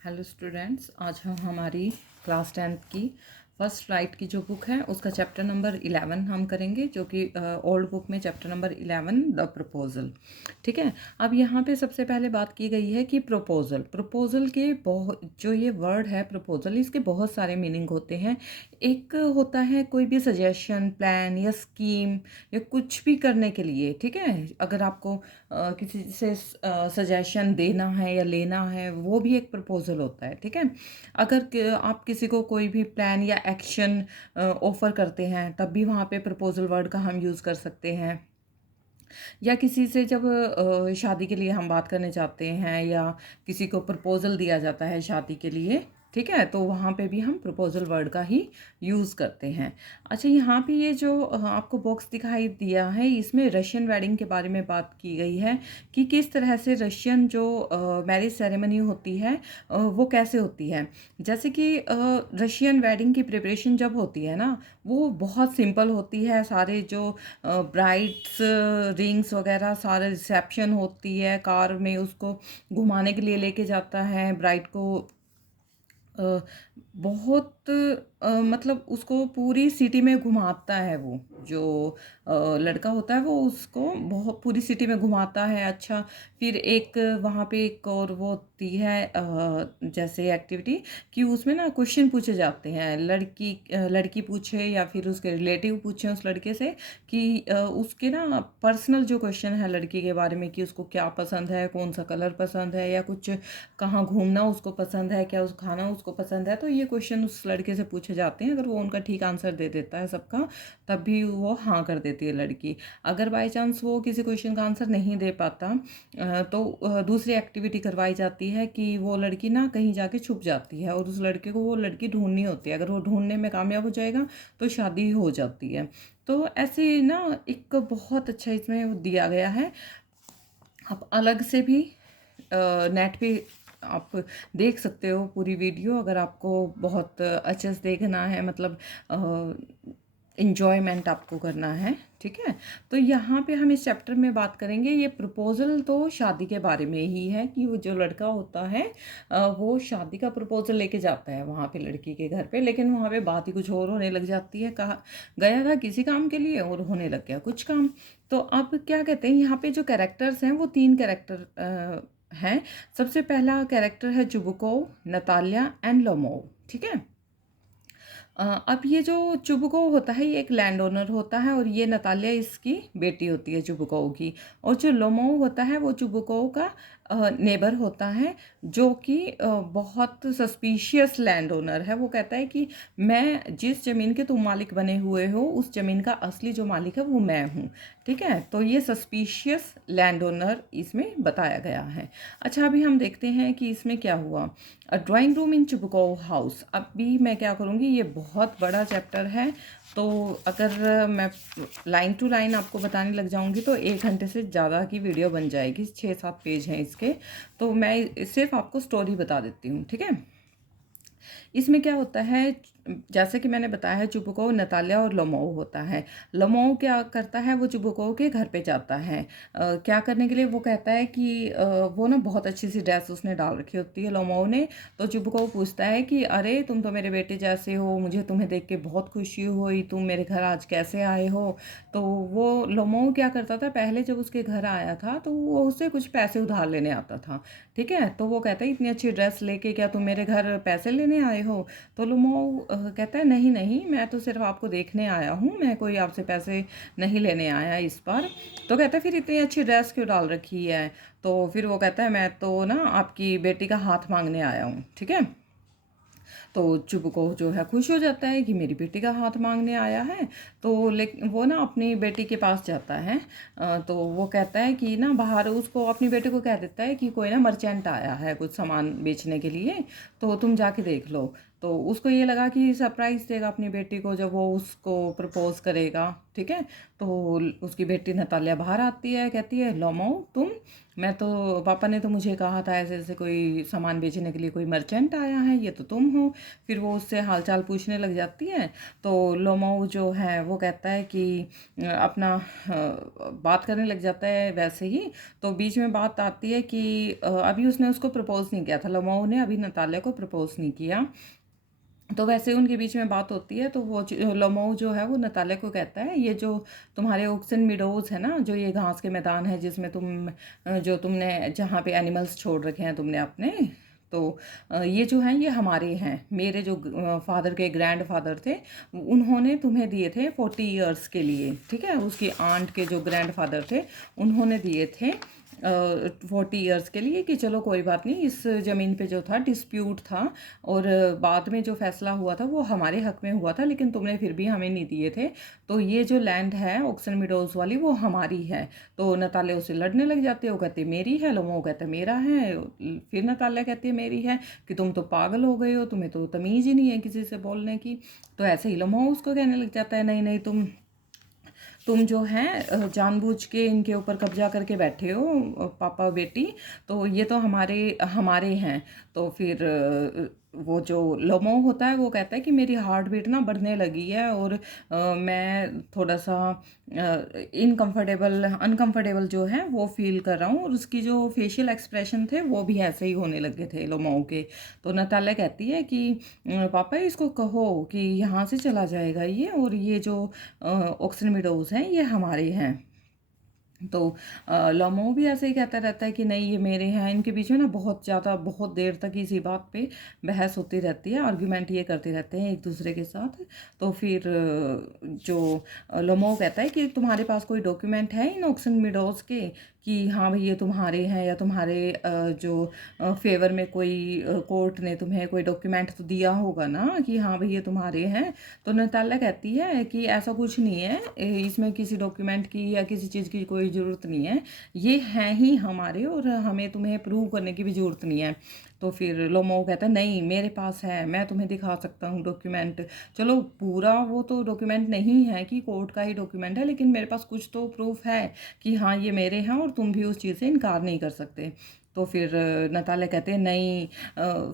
Hello students, आज हम हमारी क्लास 10th की फर्स्ट राइट की जो बुक है उसका चैप्टर नंबर 11 हम करेंगे, जो कि ओल्ड बुक में चैप्टर नंबर 11 द प्रपोजल। ठीक है। अब यहाँ पे सबसे पहले बात की गई है कि प्रपोजल के बहुत जो ये वर्ड है प्रपोजल, इसके बहुत सारे मीनिंग होते हैं। एक होता है कोई भी सजेशन, प्लान या स्कीम या कुछ भी करने के लिए। ठीक है। अगर आपको किसी से सजेशन देना है या लेना है, वो भी एक प्रपोजल होता है। ठीक है। अगर आप किसी को कोई भी प्लान या एक्शन ऑफर करते हैं, तब भी वहाँ पे प्रपोजल वर्ड का हम यूज़ कर सकते हैं। या किसी से जब शादी के लिए हम बात करने चाहते हैं या किसी को प्रपोजल दिया जाता है शादी के लिए, ठीक है, तो वहाँ पे भी हम प्रपोजल वर्ड का ही यूज़ करते हैं। अच्छा, यहाँ पे ये जो आपको बॉक्स दिखाई दिया है, इसमें रशियन वेडिंग के बारे में बात की गई है कि किस तरह से रशियन जो मैरिज सेरेमनी होती है वो कैसे होती है। जैसे कि रशियन वेडिंग की प्रिपरेशन जब होती है ना, वो बहुत सिंपल होती है। सारे जो ब्राइड्स रिंग्स वगैरह सारे रिसेप्शन होती है, कार में उसको घुमाने के लिए लेके जाता है ब्राइड को। अ, बहुत मतलब उसको पूरी सिटी में घुमाता है वो जो लड़का होता है, वो उसको बहुत पूरी सिटी में घुमाता है। अच्छा, फिर एक वहाँ पे एक और वो होती है जैसे एक्टिविटी कि उसमें ना क्वेश्चन पूछे जाते हैं। लड़की पूछे या फिर उसके रिलेटिव पूछे उस लड़के से कि उसके ना पर्सनल जो क्वेश्चन है लड़की के बारे में, कि उसको क्या पसंद है, कौन सा कलर पसंद है, या कुछ कहाँ घूमना उसको पसंद है, क्या उस खाना उसको पसंद है। तो ये क्वेश्चन उस लड़के से पूछे जाते हैं। अगर वो उनका ठीक आंसर दे देता है सबका, तब भी वो हाँ कर देती है लड़की। अगर बाई चांस वो किसी क्वेश्चन का आंसर नहीं दे पाता तो दूसरी एक्टिविटी करवाई जाती है कि वो लड़की ना कहीं जाके छुप जाती है और उस लड़के को वो लड़की ढूंढनी होती है। अगर वो ढूंढने में कामयाब हो जाएगा तो शादी हो जाती है। तो ऐसे ना एक बहुत अच्छा इसमें वो दिया गया है। आप अलग से भी नेट पे आप देख सकते हो पूरी वीडियो, अगर आपको बहुत अच्छे से देखना है, मतलब इन्जॉयमेंट आपको करना है। ठीक है। तो यहाँ पे हम इस चैप्टर में बात करेंगे, ये प्रपोजल तो शादी के बारे में ही है कि वो जो लड़का होता है वो शादी का प्रपोजल लेके जाता है वहाँ पे लड़की के घर पे, लेकिन वहाँ पे बात ही कुछ और होने लग जाती है। कहा गया था किसी काम के लिए और होने लग गया कुछ काम। तो अब क्या कहते हैं, यहाँ पे जो कैरेक्टर्स हैं वो 3 कैरेक्टर हैं। सबसे पहला कैरेक्टर है चुबुकोव, नतालिया एंड लोमोव। ठीक है। अब ये जो चुबुकोव होता है ये एक लैंड ओनर होता है और ये नतालिया इसकी बेटी होती है चुबुकोव की। और जो लोमोव होता है वो चुबुकोव का नेबर होता है, जो कि बहुत सस्पिशियस लैंड ओनर है। वो कहता है कि मैं जिस ज़मीन के तुम मालिक बने हुए हो, उस ज़मीन का असली जो मालिक है वो मैं हूँ। ठीक है। तो ये सस्पिशियस लैंड ओनर इसमें बताया गया है। अच्छा, अभी हम देखते हैं कि इसमें क्या हुआ। Drawing room in Chubukov house. अभी मैं क्या करूँगी, ये बहुत बड़ा चैप्टर है, तो अगर मैं लाइन टू लाइन आपको बताने लग जाऊँगी तो 1 घंटे से ज़्यादा की वीडियो बन जाएगी। 6-7 पेज हैं इसके, तो मैं सिर्फ आपको स्टोरी बता देती हूँ। ठीक है। इसमें क्या होता है, जैसे कि मैंने बताया है, चुबुकोव, नतालिया और लोमोव होता है। लोमोव क्या करता है, वो चुबुकोव के घर पे जाता है क्या करने के लिए। वो कहता है कि वो ना बहुत अच्छी सी ड्रेस उसने डाल रखी होती है लोमोव ने। तो चुबुकोव पूछता है कि अरे तुम तो मेरे बेटे जैसे हो, मुझे तुम्हें देख के बहुत खुशी हुई, तुम मेरे घर आज कैसे आए हो। तो वो लोमोव क्या करता था, पहले जब उसके घर आया था तो वो उससे कुछ पैसे उधार लेने आता था। ठीक है। तो वो कहता है इतनी अच्छी ड्रेस लेके क्या तुम मेरे घर पैसे लेने आए हो। तो लुमो कहता है नहीं नहीं, मैं तो सिर्फ आपको देखने आया हूँ, मैं कोई आपसे पैसे नहीं लेने आया इस बार। तो कहता है फिर इतनी अच्छी ड्रेस क्यों डाल रखी है। तो फिर वो कहता है मैं तो ना आपकी बेटी का हाथ मांगने आया हूँ। ठीक है। तो चुबुकोव जो है खुश हो जाता है कि मेरी बेटी का हाथ मांगने आया है। तो लेकिन वो ना अपनी बेटी के पास जाता है। तो वो कहता है कि ना बाहर उसको अपनी बेटी को कह देता है कि कोई ना मर्चेंट आया है कुछ सामान बेचने के लिए, तो तुम जाके देख लो। तो उसको ये लगा कि सरप्राइज़ देगा अपनी बेटी को जब वो उसको प्रपोज करेगा, ठीक है। तो उसकी बेटी नतालिया बाहर आती है, कहती है लोमो तुम, मैं तो पापा ने तो मुझे कहा था ऐसे ऐसे कोई सामान बेचने के लिए कोई मर्चेंट आया है, ये तो तुम हो। फिर वो उससे हालचाल पूछने लग जाती है। तो लोमो जो है वो कहता है कि अपना बात करने लग जाता है वैसे ही। तो बीच में बात आती है कि अभी उसने उसको प्रपोज नहीं किया था, लोमो ने अभी नतालिया को प्रपोज नहीं किया। तो वैसे उनके बीच में बात होती है। तो वो लोमो जो है वो नतालिया को कहता है ये जो तुम्हारे ओक्सन मिडोज है ना, जो ये घास के मैदान है जिसमें जो तुमने जहाँ पे एनिमल्स छोड़ रखे हैं तुमने अपने, तो ये जो हैं ये हमारे हैं। मेरे जो फादर के ग्रैंड फादर थे उन्होंने तुम्हें दिए थे 40 ईयर्स के लिए, ठीक है। उसकी आंट के जो ग्रैंड फादर थे उन्होंने दिए थे 40 ईयर्स के लिए कि चलो कोई बात नहीं, इस ज़मीन पे जो था डिस्प्यूट था और बाद में जो फैसला हुआ था वो हमारे हक में हुआ था, लेकिन तुमने फिर भी हमें नहीं दिए थे। तो ये जो लैंड है ओक्सन मिडोज वाली वो हमारी है। तो नताले उससे लड़ने लग जाते हैं, वो कहते मेरी है, लोमो कहते मेरा है। फिर नताले कहती है मेरी है, कि तुम तो पागल हो गए हो, तुम्हें तो तमीज़ ही नहीं है किसी से बोलने की। तो ऐसे ही लोमो उसको कहने लग जाता है नहीं नहीं, तुम जो हैं जानबूझ के इनके ऊपर कब्जा करके बैठे हो पापा बेटी, तो ये तो हमारे हमारे हैं। तो फिर वो जो लोमो होता है वो कहता है कि मेरी हार्ट बीट ना बढ़ने लगी है और मैं थोड़ा सा अनकंफर्टेबल जो है वो फील कर रहा हूँ। और उसकी जो फेशियल एक्सप्रेशन थे वो भी ऐसे ही होने लगे थे लोमो के। तो नताल्या कहती है कि पापा इसको कहो कि यहाँ से चला जाएगा ये, और ये जो ऑक्सन मिडोज हैं ये हमारे हैं। तो लोमो भी ऐसे ही कहता रहता है कि नहीं ये मेरे हैं। इनके बीच में ना बहुत ज़्यादा बहुत देर तक इसी बात पे बहस होती रहती है, आर्ग्यूमेंट ये करते रहते हैं एक दूसरे के साथ। तो फिर जो लोमो कहता है कि तुम्हारे पास कोई डॉक्यूमेंट है इन ऑक्सन मिडोज के कि हाँ भाई ये तुम्हारे हैं, या तुम्हारे जो फेवर में कोई कोर्ट ने तुम्हें कोई डॉक्यूमेंट तो दिया होगा ना कि हाँ भाई ये तुम्हारे हैं। तो नताल्या कहती है कि ऐसा कुछ नहीं है, इसमें किसी डॉक्यूमेंट की या किसी चीज़ की कोई ज़रूरत नहीं है, ये हैं ही हमारे और हमें तुम्हें प्रूव करने की भी ज़रूरत नहीं है। तो फिर लोमो कहता है नहीं मेरे पास है, मैं तुम्हें दिखा सकता हूँ डॉक्यूमेंट। चलो पूरा वो तो डॉक्यूमेंट नहीं है कि कोर्ट का ही डॉक्यूमेंट है, लेकिन मेरे पास कुछ तो प्रूफ है कि हाँ ये मेरे हैं और तुम भी उस चीज़ से इनकार नहीं कर सकते। तो फिर नताल्या कहते हैं नहीं।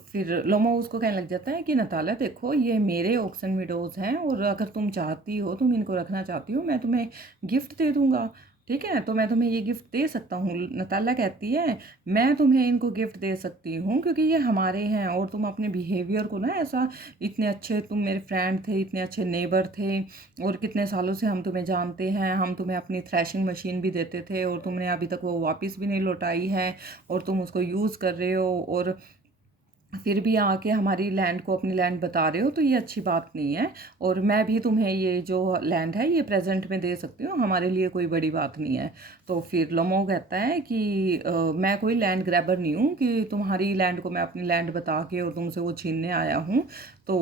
फिर लोमो उसको कहने लग जाता है कि नताल्या देखो ये मेरे ऑक्सन विडोज़ हैं और अगर तुम चाहती हो, तुम इनको रखना चाहती हो, मैं तुम्हें गिफ्ट दे दूँगा, ठीक है। तो मैं तुम्हें ये गिफ्ट दे सकता हूँ। नताल्या कहती है मैं तुम्हें इनको गिफ्ट दे सकती हूँ क्योंकि ये हमारे हैं और तुम अपने बिहेवियर को ना ऐसा, इतने अच्छे तुम मेरे फ्रेंड थे, इतने अच्छे नेबर थे और कितने सालों से हम तुम्हें जानते हैं, हम तुम्हें अपनी थ्रैशिंग मशीन भी देते थे और तुमने अभी तक वो वापस भी नहीं लौटाई है और तुम उसको यूज़ कर रहे हो और फिर भी आके हमारी लैंड को अपनी लैंड बता रहे हो, तो ये अच्छी बात नहीं है। और मैं भी तुम्हें ये जो लैंड है ये प्रेजेंट में दे सकती हूँ, हमारे लिए कोई बड़ी बात नहीं है। तो फिर लोमो कहता है कि मैं कोई लैंड ग्रैबर नहीं हूँ कि तुम्हारी लैंड को मैं अपनी लैंड बता के और तुमसे वो छीनने आया हूँ। तो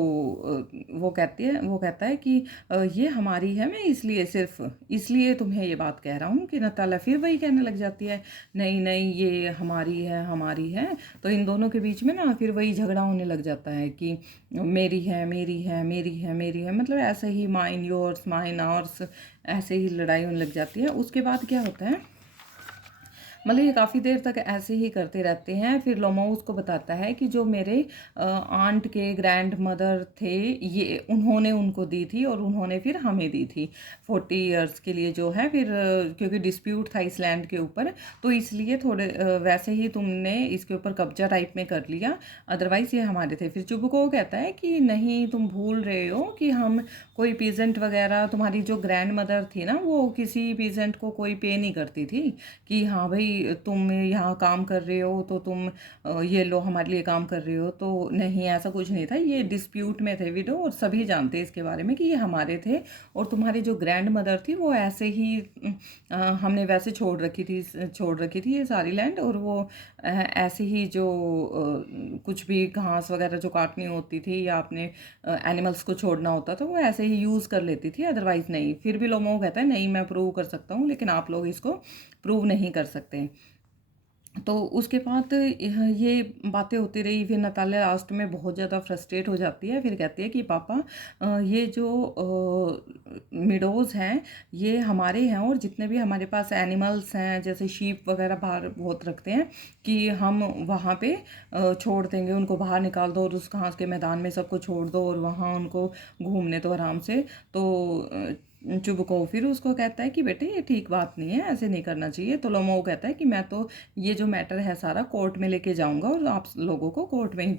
वो कहता है कि ये हमारी है, मैं इसलिए सिर्फ इसलिए तुम्हें ये बात कह रहा हूँ। कि नताल्या फिर वही कहने लग जाती है नहीं नहीं ये हमारी है हमारी है। तो इन दोनों के बीच में ना फिर वही झगड़ा होने लग जाता है कि मेरी है मेरी है मेरी है मेरी है, मतलब ऐसे ही माइन योर्स माइन आवर्स, ऐसे ही लड़ाई होने लग जाती है। उसके बाद क्या होता है, मतलब ये काफ़ी देर तक ऐसे ही करते रहते हैं। फिर लोमो उसको बताता है कि जो मेरे आंट के ग्रैंड मदर थे ये उन्होंने उनको दी थी और उन्होंने फिर हमें दी थी 40 ईयर्स के लिए जो है। फिर क्योंकि डिस्प्यूट था इस लैंड के ऊपर, तो इसलिए थोड़े वैसे ही तुमने इसके ऊपर कब्जा टाइप में कर लिया, अदरवाइज़ ये हमारे थे। फिर चुबको कहता है कि नहीं तुम भूल रहे हो कि हम कोई पीजेंट वगैरह, तुम्हारी जो ग्रैंड मदर थी ना वो किसी पीजेंट को कोई पे नहीं करती थी कि हाँ भाई तुम यहाँ काम कर रहे हो तो तुम ये लो हमारे लिए काम कर रहे हो। तो नहीं ऐसा कुछ नहीं था, ये डिस्प्यूट में थे विडो और सभी जानते हैं इसके बारे में कि ये हमारे थे। और तुम्हारी जो ग्रैंड मदर थी वो ऐसे ही हमने वैसे छोड़ रखी थी ये सारी लैंड, और वो ऐसे ही जो कुछ भी घास वगैरह जो काटनी होती थी या अपने एनिमल्स को छोड़ना होता था वो ऐसे ही यूज़ कर लेती थी, अदरवाइज़ नहीं। फिर भी लोमो कहता है नहीं मैं प्रूव कर सकता हूँ लेकिन आप लोग इसको प्रूव नहीं कर सकते। तो उसके बाद ये बातें होती रही, फिर नताल्या लास्ट में बहुत ज़्यादा फ्रस्ट्रेट हो जाती है, फिर कहती है कि पापा ये जो मिडोज़ हैं ये हमारे हैं, और जितने भी हमारे पास एनिमल्स हैं जैसे शीप वगैरह बाहर बहुत रखते हैं कि हम वहाँ पे छोड़ देंगे, उनको बाहर निकाल दो और उस घास के मैदान में सबको छोड़ दो और वहाँ उनको घूमने दो आराम से। तो चुबको फिर उसको कहता है कि बेटे ये ठीक बात नहीं है, ऐसे नहीं करना चाहिए। तो लोमो कहता है कि मैं तो ये जो मैटर है सारा कोर्ट में लेके जाऊंगा और आप लोगों को कोर्ट में ही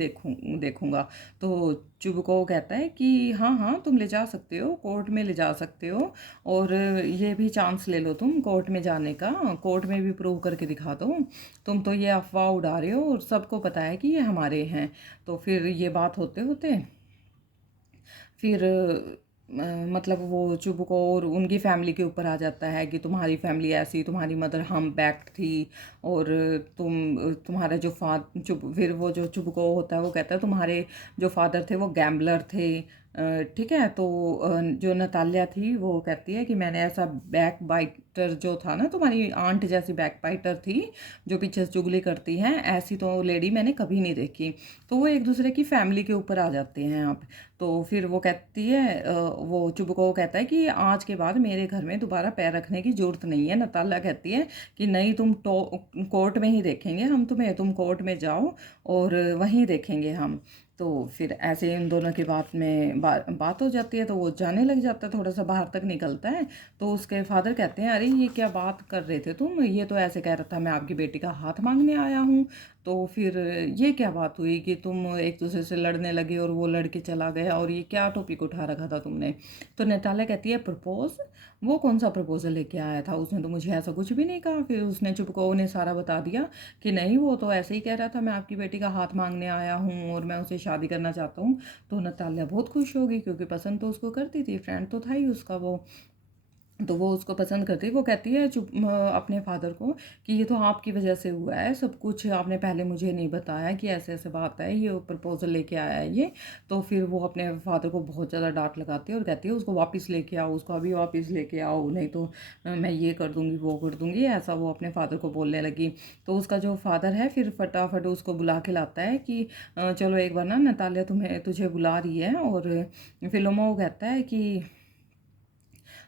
देखूंगा। तो चुबको कहता है कि हाँ हाँ तुम ले जा सकते हो, कोर्ट में ले जा सकते हो, और ये भी चांस ले लो तुम कोर्ट में जाने का, कोर्ट में भी प्रूव करके दिखा दो। तुम तो ये अफवाह उड़ा रहे हो और सबको पता है कि ये हमारे हैं। तो फिर ये बात होते होते फिर मतलब वो चुबको और उनकी फैमिली के ऊपर आ जाता है कि तुम्हारी फैमिली ऐसी, तुम्हारी मदर हम बैक्ड थी, और तुम्हारा जो फिर वो जो चुबको होता है वो कहता है तुम्हारे जो फादर थे वो गैम्बलर थे। ठीक है। तो जो नताल्या थी वो कहती है कि मैंने ऐसा बैक बाइटर जो था ना, तुम्हारी आंट जैसी बैक बाइटर थी जो पीछे से चुगली करती हैं, ऐसी तो लेडी मैंने कभी नहीं देखी। तो वो एक दूसरे की फैमिली के ऊपर आ जाते हैं आप। तो फिर वो कहती है वो चुबको कहता है कि आज के बाद मेरे घर में दोबारा पैर रखने की ज़रूरत नहीं है। नताला कहती है कि नहीं, तुम कोर्ट में ही देखेंगे हम तुम्हें, तुम कोर्ट में जाओ और वहीं देखेंगे हम। तो फिर ऐसे इन दोनों की बात हो जाती है, तो वो जाने लग जाता है, थोड़ा सा बाहर तक निकलता है। तो उसके फादर कहते हैं अरे ये क्या बात कर रहे थे तुम, ये तो ऐसे कह रहा था मैं आपकी बेटी का हाथ मांगने आया हूँ। तो फिर ये क्या बात हुई कि तुम एक दूसरे से लड़ने लगे और वो लड़के चला गया, और ये क्या टॉपिक उठा रखा था तुमने। तो नैताल्या कहती है प्रपोज, वो कौन सा प्रपोजल लेके आया था, उसने तो मुझे ऐसा कुछ भी नहीं कहा। फिर उसने चुपको ने सारा बता दिया कि नहीं वो तो ऐसे ही कह रहा था मैं आपकी बेटी का हाथ मांगने आया हूँ और मैं उसे शादी करना चाहता हूँ। तो नैताल्या बहुत खुश होगी क्योंकि पसंद तो उसको करती थी, फ्रेंड तो था ही उसका वो। तो वो उसको पसंद करती है। वो कहती है अपने फादर को कि ये तो आपकी वजह से हुआ है सब कुछ, आपने पहले मुझे नहीं बताया कि ऐसे ऐसे बात है, ये प्रपोजल लेके आया है ये। तो फिर वो अपने फादर को बहुत ज़्यादा डांट लगाती है और कहती है उसको वापस लेके आओ, उसको अभी वापस लेके आओ, नहीं तो मैं ये कर दूँगी वो कर दूँगी, ऐसा वो अपने फादर को बोलने लगी। तो उसका जो फादर है फिर फटाफट उसको बुला के लाता है कि चलो एक बार ना नताल्या तुझे बुला रही है। और फिल्मों वो कहता है कि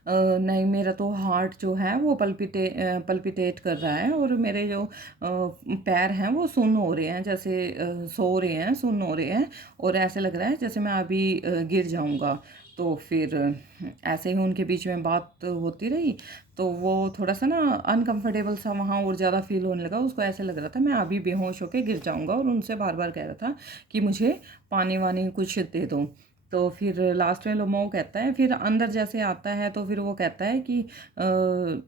नहीं, मेरा तो हार्ट जो है वो पल्पिटेट कर रहा है, और मेरे जो पैर हैं वो सुन्न हो रहे हैं, जैसे सो रहे हैं, सुन्न हो रहे हैं, और ऐसे लग रहा है जैसे मैं अभी गिर जाऊंगा। तो फिर ऐसे ही उनके बीच में बात होती रही। तो वो थोड़ा सा ना अनकंफर्टेबल सा वहाँ और ज़्यादा फील होने लगा, उसको ऐसे लग रहा था मैं अभी बेहोश होके गिर जाऊंगा, और उनसे बार बार कह रहा था कि मुझे पानी वानी कुछ दे दो। तो फिर लास्ट में लोमो कहता है, फिर अंदर जैसे आता है तो फिर वो कहता है कि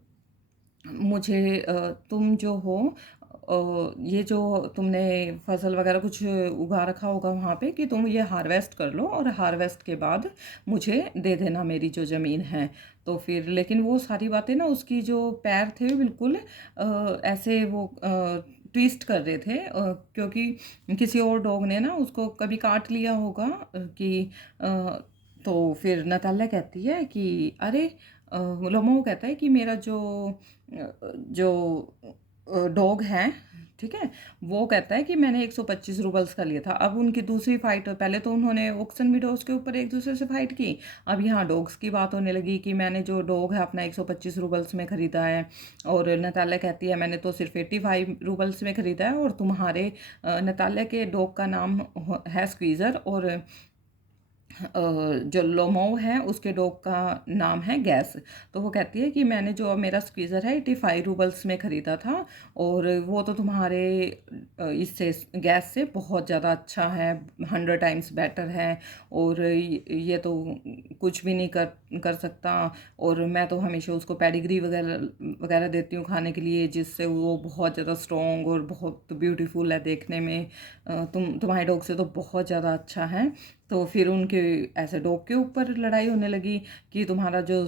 मुझे तुम जो हो ये जो तुमने फसल वगैरह कुछ उगा रखा होगा वहाँ पे, कि तुम ये हार्वेस्ट कर लो और हार्वेस्ट के बाद मुझे दे देना मेरी जो ज़मीन है। तो फिर लेकिन वो सारी बातें ना उसकी जो पैर थे बिल्कुल ऐसे वो ट्विस्ट कर रहे थे, क्योंकि किसी और डॉग ने ना उसको कभी काट लिया होगा कि तो फिर नताल्या कहती है कि अरे लोमो कहता है कि मेरा जो डॉग है, ठीक है, वो कहता है कि मैंने 125 रूबल्स का लिया था। अब उनकी दूसरी फाइट, पहले तो उन्होंने ऑक्सन मीडोज के ऊपर एक दूसरे से फाइट की, अब यहाँ डॉग्स की बात होने लगी कि मैंने जो डॉग है अपना 125 रूबल्स में ख़रीदा है। और नताल्या कहती है मैंने तो सिर्फ 85 रूबल्स में ख़रीदा है, और तुम्हारे नताल्या के डॉग का नाम है स्क्वीज़र, और जो लोमो है उसके डॉग का नाम है गैस। तो वो कहती है कि मैंने जो मेरा स्क्वीज़र है 85 रूबल्स में ख़रीदा था, और वो तो तुम्हारे इससे गैस से बहुत ज़्यादा अच्छा है, 100 टाइम्स बेटर है, और ये तो कुछ भी नहीं कर सकता। और मैं तो हमेशा उसको पेडिग्री वगैरह वगैरह देती हूँ खाने के लिए, जिससे वो बहुत ज़्यादा स्ट्रॉन्ग और बहुत ब्यूटीफुल है देखने में। तुम्हारे डॉग से तो बहुत ज़्यादा अच्छा है। तो फिर उनके ऐसे डॉग के ऊपर लड़ाई होने लगी कि तुम्हारा जो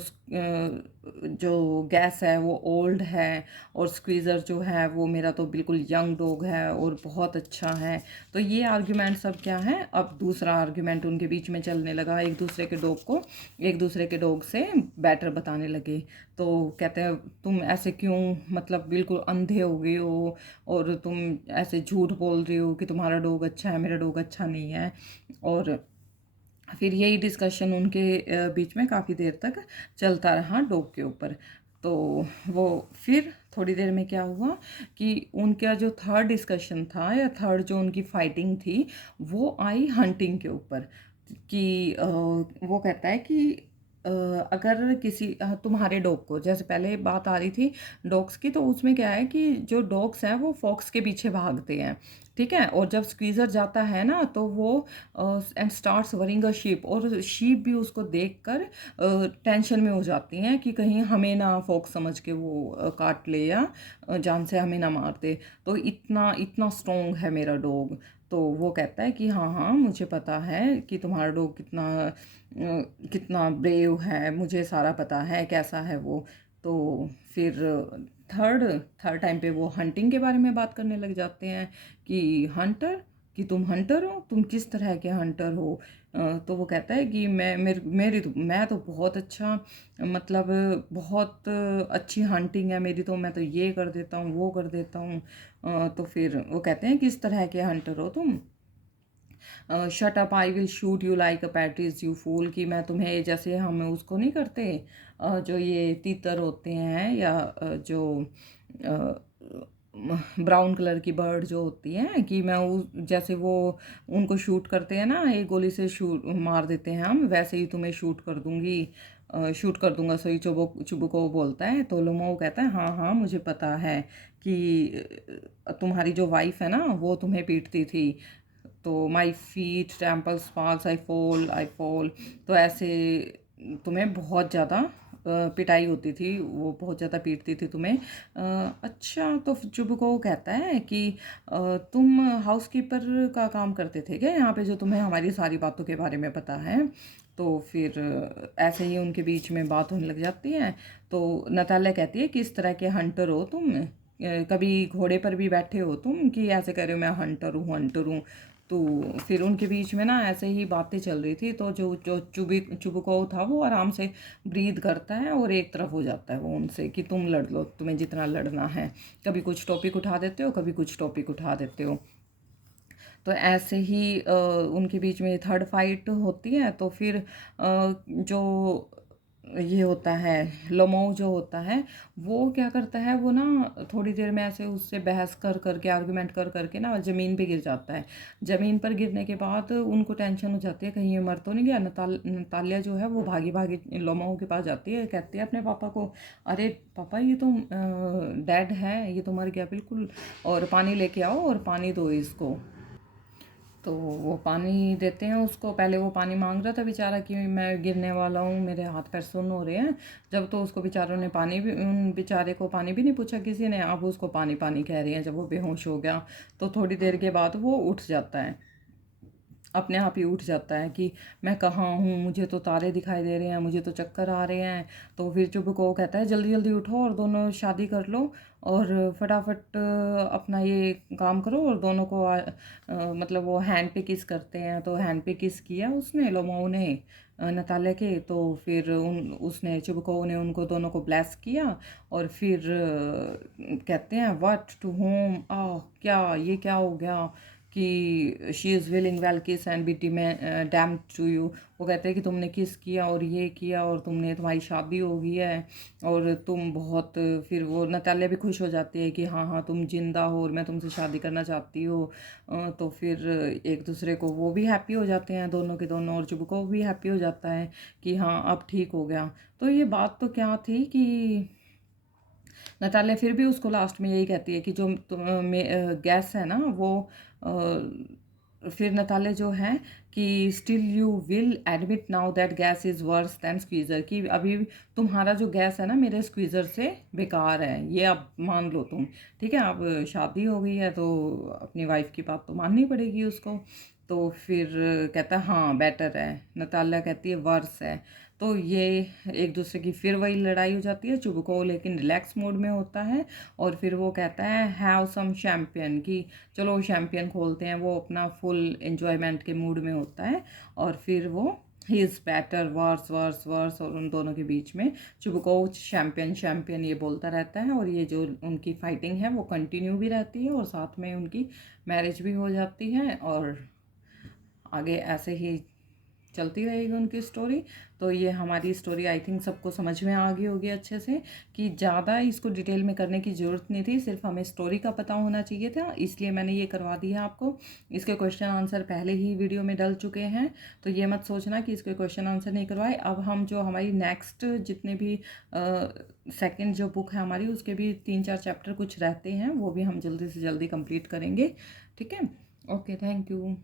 जो गैस है वो ओल्ड है, और स्क्वीज़र जो है वो मेरा तो बिल्कुल यंग डॉग है और बहुत अच्छा है। तो ये आर्ग्यूमेंट सब क्या है, अब दूसरा आर्ग्यूमेंट उनके बीच में चलने लगा, एक दूसरे के डॉग को एक दूसरे के डॉग से बेटर बताने लगे। तो कहते हैं तुम ऐसे क्यों, मतलब बिल्कुल अंधे हो गए हो, और तुम ऐसे झूठ बोल रही हो कि तुम्हारा डॉग अच्छा है, मेरा डॉग अच्छा नहीं है। और फिर यही डिस्कशन उनके बीच में काफ़ी देर तक चलता रहा डॉग के ऊपर। तो वो फिर थोड़ी देर में क्या हुआ कि उनका जो थर्ड डिस्कशन था, या थर्ड जो उनकी फाइटिंग थी, वो आई हंटिंग के ऊपर। कि वो कहता है कि अ, अगर किसी तुम्हारे डॉग को, जैसे पहले बात आ रही थी डॉग्स की, तो उसमें क्या है कि जो डॉग्स हैं वो फॉक्स के पीछे भागते हैं, ठीक है। और जब स्क्वीज़र जाता है ना तो वो and starts worrying a sheep, और शीप भी उसको देखकर टेंशन में हो जाती हैं कि कहीं हमें ना फॉक्स समझ के वो काट ले, या जान से हमें ना मार दे। तो इतना इतना स्ट्रॉन्ग है मेरा डॉग। तो वो कहता है कि हाँ हाँ, मुझे पता है कि तुम्हारा डॉग कितना ब्रेव है, मुझे सारा पता है कैसा है वो। तो फिर थर्ड थर्ड टाइम पे वो हंटिंग के बारे में बात करने लग जाते हैं कि हंटर, कि तुम हंटर हो, तुम किस तरह के हंटर हो। तो वो कहता है कि मैं तो बहुत अच्छा, मतलब बहुत अच्छी हंटिंग है मेरी, तो मैं तो ये कर देता हूँ वो कर देता हूँ। तो फिर वो कहते हैं किस तरह के हंटर हो तुम। Shut up I will shoot you like a partridge you fool, कि मैं तुम्हें, जैसे हम उसको नहीं करते जो ये तीतर होते हैं, या जो ब्राउन कलर की बर्ड जो होती है, कि मैं उस जैसे वो उनको शूट करते हैं ना, एक गोली से शूट मार देते हैं हम, वैसे ही तुम्हें शूट कर दूंगी, शूट कर दूंगा। सही चुबुको बोलता है। तो लोमो कहता है हाँ हाँ मुझे पता है कि तुम्हारी जो वाइफ है ना वो तुम्हें पीटती थी। तो my feet temple sparks I fall, तो ऐसे तुम्हें बहुत ज़्यादा पिटाई होती थी, वो बहुत ज़्यादा पीटती थी तुम्हें। अच्छा, तो चुबको कहता है कि तुम हाउसकीपर का काम करते थे क्या यहाँ पे, जो तुम्हें हमारी सारी बातों के बारे में पता है। तो फिर ऐसे ही उनके बीच में बात होने लग जाती है। तो नताल्या कहती है किस तरह के हंटर हो तुम, कभी घोड़े पर भी बैठे हो तुम, कि ऐसे कह रहे हो मैं हंटर हूँ हंटर हूँ। तो फिर उनके बीच में ना ऐसे ही बातें चल रही थी, तो जो जो चुबको था वो आराम से ब्रीद करता है और एक तरफ हो जाता है वो उनसे, कि तुम लड़ लो, तुम्हें जितना लड़ना है। कभी कुछ टॉपिक उठा देते हो, कभी कुछ टॉपिक उठा देते हो। तो ऐसे ही उनके बीच में थर्ड फाइट होती है। तो फिर जो ये होता है, लोमो जो होता है वो क्या करता है, वो ना थोड़ी देर में ऐसे उससे बहस कर करके, आर्गुमेंट कर करके ना ज़मीन पे गिर जाता है। ज़मीन पर गिरने के बाद उनको टेंशन हो जाती है कहीं ये मर तो नहीं गया। नतालिया जो है वो भागी भागी लोमो के पास जाती है, कहती है अपने पापा को, अरे पापा ये तो डेड है, ये तो मर गया बिल्कुल, और पानी लेके आओ और पानी दो इसको। तो वो पानी देते हैं उसको। पहले वो पानी मांग रहा था बेचारा कि मैं गिरने वाला हूँ, मेरे हाथ पैर सुन्न हो रहे हैं। जब तो उसको बेचारों ने पानी भी, उन बेचारे को पानी भी नहीं पूछा किसी ने, अब उसको पानी पानी कह रही हैं जब वो बेहोश हो गया। तो थोड़ी देर के बाद वो उठ जाता है, अपने आप ही उठ जाता है कि मैं कहाँ हूँ, मुझे तो तारे दिखाई दे रहे हैं, मुझे तो चक्कर आ रहे हैं। तो फिर चुप को कहता है जल्दी जल्दी उठो और दोनों शादी कर लो, और फटाफट अपना ये काम करो। और दोनों को मतलब वो हैंड पे किस करते हैं, तो हैंड पे किस किया उसने, लोमो ने नताल्या के। तो फिर उसने चुबको ने उनको दोनों को ब्लेस किया। और फिर कहते हैं व्हाट टू होम, क्या ये क्या हो गया, कि she is willing well kiss and be damn to you. वो कहते हैं कि तुमने किस किया और ये किया, और तुम्हारी शादी हो गई है, और तुम बहुत, फिर वो नताल्या भी खुश हो जाती है कि हाँ हाँ तुम जिंदा हो और मैं तुमसे शादी करना चाहती हूँ। तो फिर एक दूसरे को वो भी हैप्पी हो जाते हैं दोनों के दोनों, और जुबको भी हैप्पी हो जाता है कि हाँ अब ठीक हो गया। तो ये बात तो क्या थी कि नताल्या फिर भी उसको लास्ट में यही कहती है कि जो गैस है ना वो फिर नताल्या जो है कि still you will admit now that gas is verse then squeezer, कि अभी तुम्हारा जो गैस है ना मेरे स्क्वीज़र से बेकार है, ये अब मान लो तुम। ठीक है, अब शादी हो गई है तो अपनी वाइफ की बात तो माननी पड़ेगी उसको। तो फिर कहता है हाँ बेटर है, नतालिया कहती है वर्स है। तो ये एक दूसरे की फिर वही लड़ाई हो जाती है। चुबुको लेकिन रिलैक्स मोड में होता है और फिर वो कहता है हैव सम शैम्पियन, कि चलो शैम्पियन खोलते हैं। वो अपना फुल एंजॉयमेंट के मूड में होता है और फिर वो he is better worse worse worse, और उन दोनों के बीच में चुबुको शैम्पियन शैम्पियन ये बोलता रहता है। और ये जो उनकी फाइटिंग है वो कंटिन्यू भी रहती है और साथ में उनकी मैरिज भी हो जाती है और आगे ऐसे ही चलती रहेगी उनकी स्टोरी। तो ये हमारी स्टोरी आई थिंक सबको समझ में आ गई होगी अच्छे से, कि ज़्यादा इसको डिटेल में करने की ज़रूरत नहीं थी, सिर्फ हमें स्टोरी का पता होना चाहिए था, इसलिए मैंने ये करवा दिया आपको। इसके क्वेश्चन आंसर पहले ही वीडियो में डल चुके हैं, तो ये मत सोचना कि इसके क्वेश्चन आंसर नहीं करवाए। अब हम जो हमारी नेक्स्ट जितने भी सेकेंड जो बुक है हमारी, उसके भी 3-4 चैप्टर कुछ रहते हैं, वो भी हम जल्दी से जल्दी कंप्लीट करेंगे। ठीक है, ओके, थैंक यू।